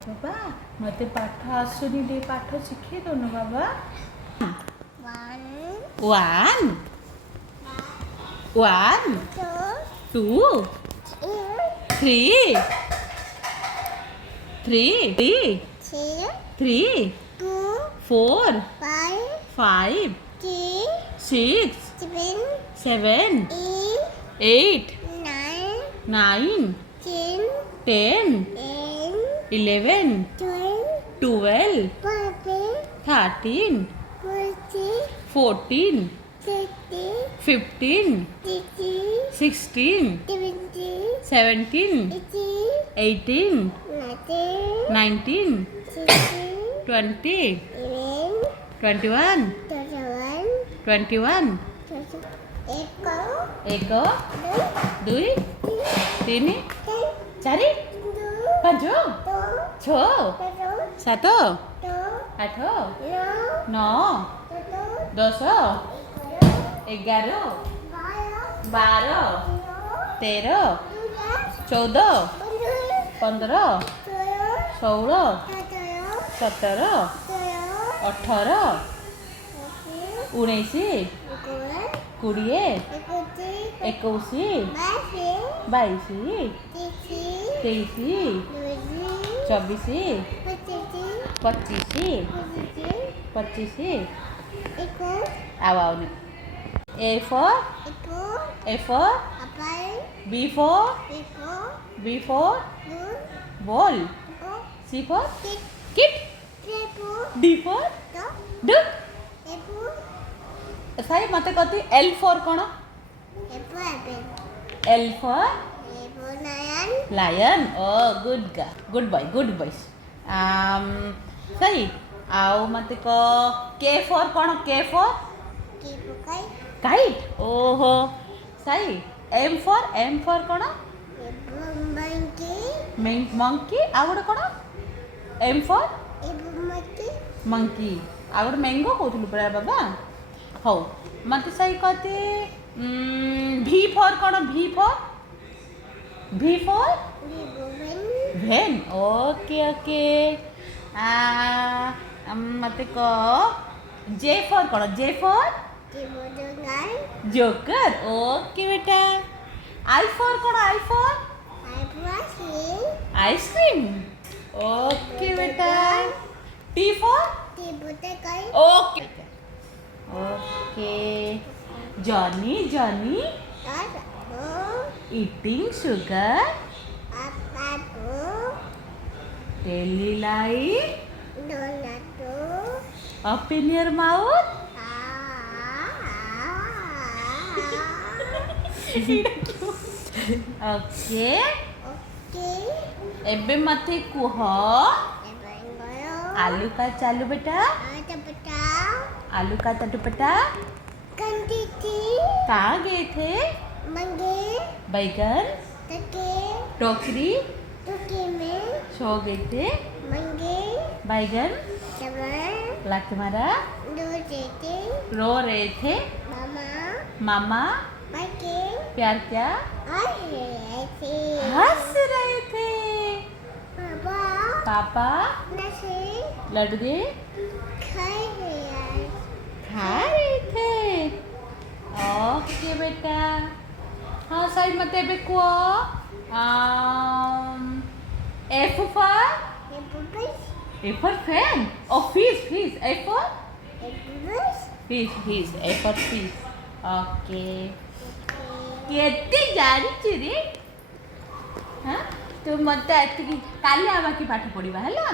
बाबा मते पाठ आसुनी दे पाठ शिखे दो ना बाबा। One one two three three three four five six seven eight nine 10 11 12 13 14 15 16 17 18 19 20 21 21 एक दुई तीन चारि पाँच छ सात आठ नौ 10 11 12 13 14 15 16 17 18 19 20 21 22 23 24 25 आओ A for B for ball, C for kit, D for duck. Sai मते कहती L for कौन? L for lion. Oh, good boys. सही आओ मते को K for कौन? K for kite. ओहो सही M for कौन? monkey. आ गोटे कौन? M for monkey. आ गोटे मैंगो कहूँ पड़ा बाबा हो मत सही कहते V for कौन? V for van. ओके मत को J for कौन? J for joker. ओके बेटा I for कौन? I for ice cream. ओके बेटा T for okay Johnny eating sugar. Daily light up in your mouth. Okay एबे मते कुह आलू का चालू बेटा. आलू का चटपटा कहाँ गए थे? बैगन टोकरी सो गए थे. बैगन तुम्हारा रो रहे थे. मामा प्यार क्या हंस रहे थे. पापा लड्डू खा रहे थे. ओके बेटा हाँ सही मत एबे को F for fan. Oh fish. F for fish. F for fish. Okay केते जानिछु रे हाँ तू मत एति काली आवा की पाठ पढ़िबा हला.